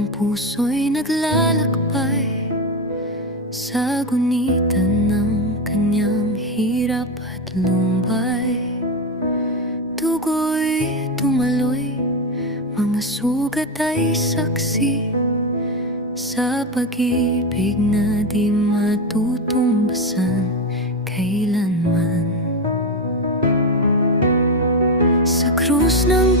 Ang puso'y naglalakbay sa gunitan ng kanyang hirap at lumbay. Dugo'y tumaloy, mga sugat ay saksi sa pag-ibig na di matutumbasan kailanman. Sa krus ng